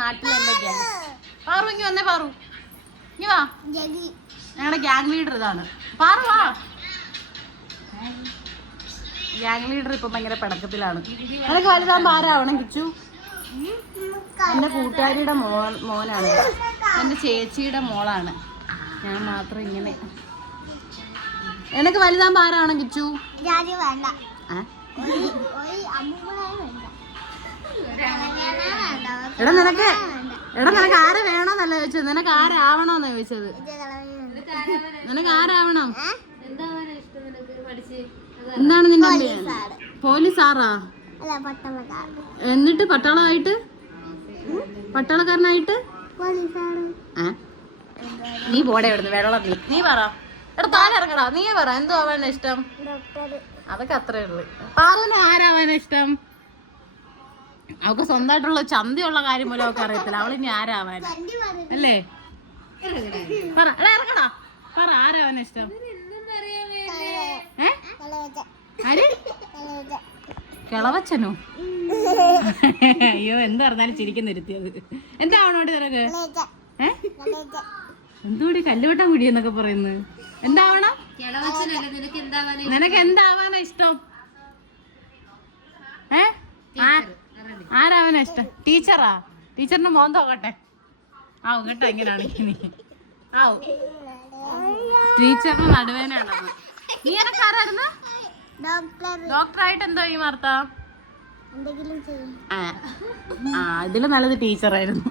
നാട്ടിൽ എന്റെ ഗ്യാങ്. പാറു ഇങ്ങി വന്നേ, പാറു ഇങ്ങി വാ. ഞങ്ങളുടെ ഗ്യാങ് ലീഡർ ഇതാണ്. പാറു വാ. ഗ്യാങ് ലീഡർ ഇപ്പൊ ഭയങ്കര പിടക്കത്തിലാണ്. നിനക്ക് വലുതാകുമ്പോ ആരാവണം കിച്ചു? എന്റെ കൂട്ടുകാരിയുടെ മോനാണ്, എന്റെ ചേച്ചിയുടെ മോളാണ്. ഞാൻ മാത്രം ഇങ്ങനെ. നിനക്ക് വലുതാകുമ്പോ ആരാവണം കിച്ചു? എടാ നിനക്ക് ആരെ വേണോന്നല്ല ചോദിച്ചത്, നിനക്ക് ആരാവണോന്നാ ചോദിച്ചത്. നിനക്ക് ആരാവണം? എന്താണ് നിന്റെ പോലീസാറാ? എന്നിട്ട് പട്ടാളക്കാരനായിട്ട് നീ പോടെ ഇവിടുന്ന് വെള്ളത്തിൽ. നീ പറ, എടാ താഴെ ഇറങ്ങടാ. നീ പറ, എന്തോ ആവാനാ ഇഷ്ടം? അതൊക്കെ അത്രേ ഉള്ളു. പാറുവിന് ആരാവാനാ ഇഷ്ടം? അവൾക്ക് സ്വന്തമായിട്ടുള്ള ചന്തയുള്ള കാര്യം പോലും അവൾക്ക് അറിയത്തില്ല. അവളിനി ആരാവാൻ അല്ലേ? പറ, എടാ ഇറങ്ങടാ. പറ, ആരാവാനാ ഇഷ്ടം? ആര്? കിളവച്ചനോ? അയ്യോ, എന്ത് പറഞ്ഞാലും ചിരിക്കുന്ന ഇരുത്തിയത്. എന്താവണോടി നിനക്ക്? എന്തോടി കല്ലുവട്ടം കുടിയെന്നൊക്കെ പറയുന്നത്? എന്താവണം? നിനക്ക് എന്താവാനാ ഇഷ്ടം? ആരാവാനാ ഇഷ്ടം? ടീച്ചറാ? ടീച്ചറിന്റെ മോൻ തോക്കട്ടെ. ആവും കേട്ടോ ഇങ്ങനെയാണെങ്കിൽ. നീ ആവും. ടീച്ചറിന് നടുവേനാണത്. നീ എനക്ക് ആരായിരുന്നു? ഡോക്ടറായിട്ട് എന്തോ ഈ വാർത്ത? ഇതില് നല്ലത് ടീച്ചറായിരുന്നു.